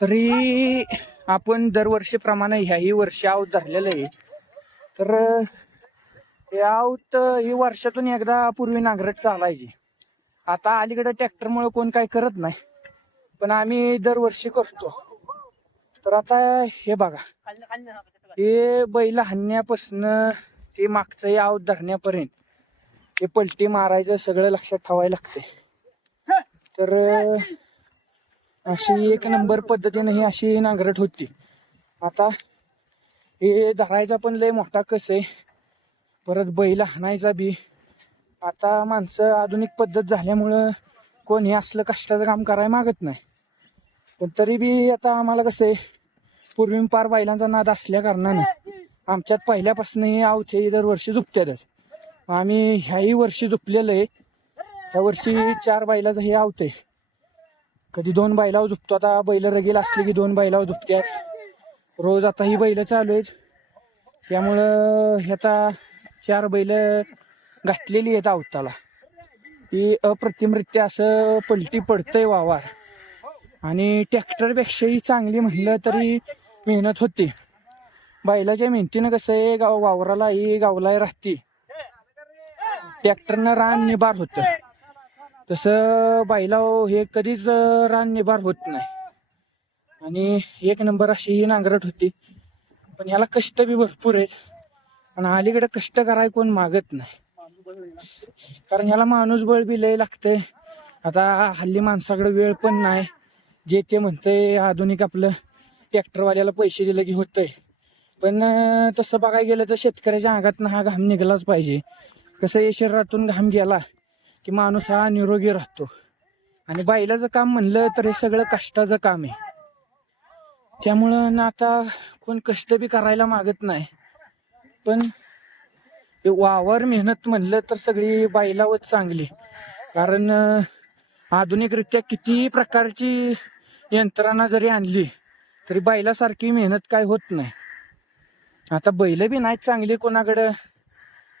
तरी आपण दरवर्षीप्रमाणे ह्याही वर्षी आऊत धरलेलं आहे. तर हे आऊत ही वर्षातून एकदा पूर्वी नांगरट चालायची. आता अलीकडे ट्रॅक्टरमुळे कोण काय करत नाही. पण आम्ही दरवर्षी करतो. तर आता हे बघा. हे बैल हाणण्यापासनं ते मागचं हे आऊत धरण्यापर्यंत हे पलटी मारायचं सगळं लक्षात ठेवायला लागते तर अशी एक नंबर पद्धतीने ही अशी नांगरट होती. आता हे धरायचा पण लय मोठा कस आहे. परत बैल हाणायचा बी. आता माणसं आधुनिक पद्धत झाल्यामुळं कोण हे असलं कष्टाचं काम करायला मागत नाही. पण तरी बी आता आम्हाला कसं आहे पूर्वी पार बैलांचा नाद असल्या कारणानं आमच्यात पहिल्यापासून हे आवथे दरवर्षी झुपत्यातच आम्ही ह्याही वर्षी झुपलेलं आहे. ह्या वर्षी चार बैलाचं हे आवते कधी दोन बैलावर झुपतो आता बैल रगील असली की दोन बैलावर झुपत्यात रोज आता ही बैल चालू आहेत. त्यामुळं हे आता चार बैल घातलेली आहेत आवताला. की अप्रतिमरित्या असं पलटी पडतंय वावर. आणि ट्रॅक्टरपेक्षाही चांगली म्हणलं तरी मेहनत होती. बैलाच्या मेहनतीनं कसं आहे गाव वावरालाही गावलाही राहते राहती. ट्रॅक्टरनं रान निबार होतं. तसं बैलाव हे कधीच रान निबार होत नाही. आणि एक नंबर अशी ही नांगरट होती. पण याला कष्ट बी भरपूर आहेत. आणि अलीकडे कष्ट कराय कोण मागत नाही. कारण ह्याला माणूस बळ बी लय लागतंय. आता हल्ली माणसाकडे वेळ पण नाही. जे ते म्हणतंय आधुनिक आपलं ट्रॅक्टरवाल्याला पैसे दिले की होतंय. पण तसं बघायला गेलं तर शेतकऱ्याच्या अंगातनं हा घाम निघालाच पाहिजे. कसं या शरीरातून घाम गेला की माणूस हा निरोगी राहतो. आणि बैलाचं काम म्हणलं तर हे सगळं कष्टाचं काम आहे. त्यामुळं ना आता कोण कष्ट बी करायला मागत नाही. पण हे वावर मेहनत म्हणलं तर सगळी बाईलावच चांगली. कारण आधुनिकरित्या किती प्रकारची यंत्रणा जरी आणली तरी बैलासारखी मेहनत काय होत नाही. आता बैल बी नाहीत चांगली कोणाकडं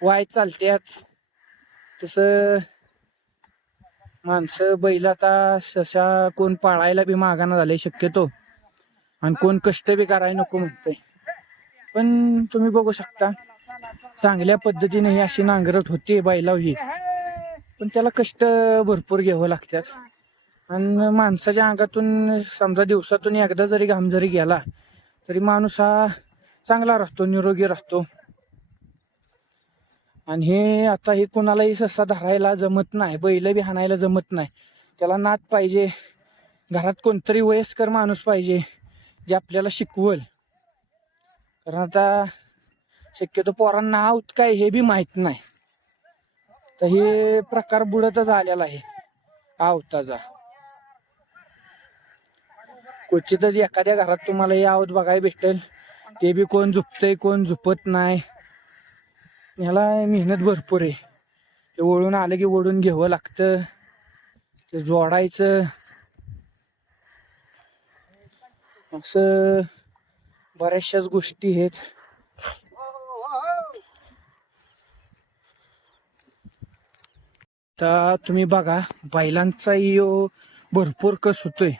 वाय चालत्यात. तसं माणसं बैल आता सशा कोण पाळायला बी मागाना झाले शक्यतो. आणि कोण कष्ट बी करायला नको म्हणतंय. पण तुम्ही बघू शकता चांगल्या पद्धतीने ही अशी नांगरट होती बैलाव ही. पण त्याला कष्ट भरपूर घ्यावं लागतात. आणि माणसाच्या अंगातून समजा दिवसातून एकदा जरी घाम जरी गेला तरी माणूस हा चांगला राहतो निरोगी राहतो. आणि हे आता हे कोणालाही ससा धरायला जमत नाही बैल बी हाणायला जमत नाही. त्याला नात पाहिजे. घरात कोणतरी वयस्कर माणूस पाहिजे जे आपल्याला शिकवल. कारण आता शक्यतो पोरांना आऊत काय हे बी माहीत नाही. तर हे प्रकार बुडतच आलेला आहे. आवताचा. क्वचितच एखाद्या घरात तुम्हाला हे आवत बघायला भेटेल. ते बी कोण झुपतंय कोण झुपत नाही. ह्याला मेहनत भरपूर आहे. ते वळून आलं की ओढून घ्यावं लागतं. ते जोडायचं. असं बऱ्याचशाच गोष्टी आहेत. तर तुम्ही बघा बैलांचाही यो भरपूर कस होतोय.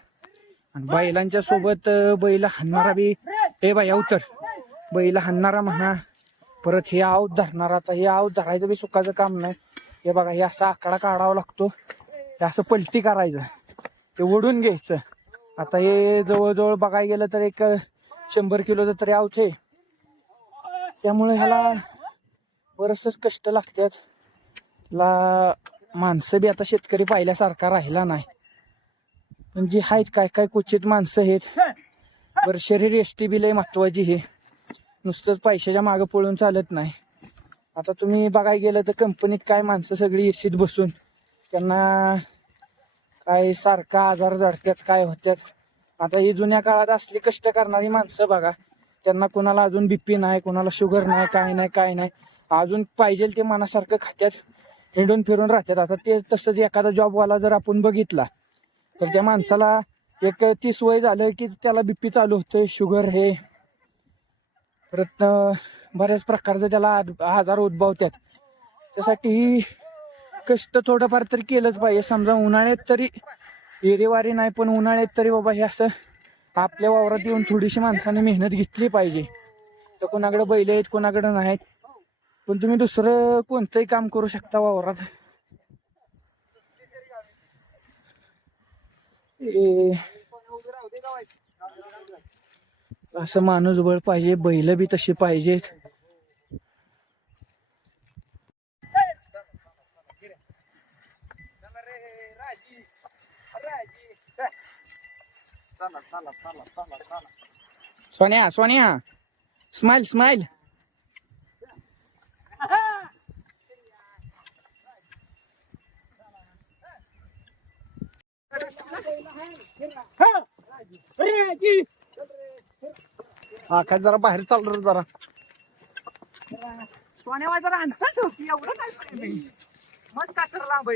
आणि बैलांच्या सोबत बैल हाणणारा बी हे बाई उतर. बैल हाणणारा म्हणा. परत हे आऊत धरणार आता हे आऊत धरायचं बी सुखाचं काम नाही. हे बघा हे असा आकडा काढावा लागतो. हे असं पलटी करायचं. ते ओढून घ्यायचं. आता हे जवळजवळ बघायला गेलं तर एक शंभर किलोचं तरी आऊत आहे त्यामुळे ह्याला बरंचसंच कष्ट लागतात ला माणसं बी आता शेतकरी पाहिल्यासारखा राहिला नाही. पण जी आहेत काय काय क्वचित माणसं आहेत. बरं शरीर एष्टी बी लय महत्वाची हे नुसतंच पैशाच्या मागं पळून चालत नाही. आता तुम्ही बघायला गेलं तर कंपनीत काय माणसं सगळी एसीत बसून त्यांना काय सारखा आजार जडतात काय होत्यात. आता ही जुन्या काळात असली कष्ट करणारी माणसं बघा त्यांना कोणाला अजून बीपी नाही कोणाला शुगर नाही काय नाही काय नाही. अजून पाहिजे ते मनासारखं खात्यात हिंडून फिरून राहतात आता ते तसंच एखादा जॉबवाला जर आपण बघितला तर त्या माणसाला एक तीस वय झालं की त्याला बीपी चालू होतंय शुगर हे. परत बऱ्याच प्रकारचं त्याला आजार उद्भवतात. त्यासाठी कष्ट थोडंफार तरी केलंच पाहिजे. समजा उन्हाळ्यात तरी हिरेवारी नाही पण उन्हाळ्यात तरी बाबा हे असं आपल्या वावरात येऊन थोडीशी माणसाने मेहनत घेतली पाहिजे. तर कोणाकडे बैल आहेत कोणाकडे नाहीत पण तुम्ही दुसरं कोणतंही काम करू शकता वावरात. ए, असं माणूस बळ पाहिजे बैल बी तशी पाहिजेत. सोन्या सोन्या. Smile smile. हा काय जरा बाहेर चाललो रे जरा. सोन्या एवढं काय मग का लांब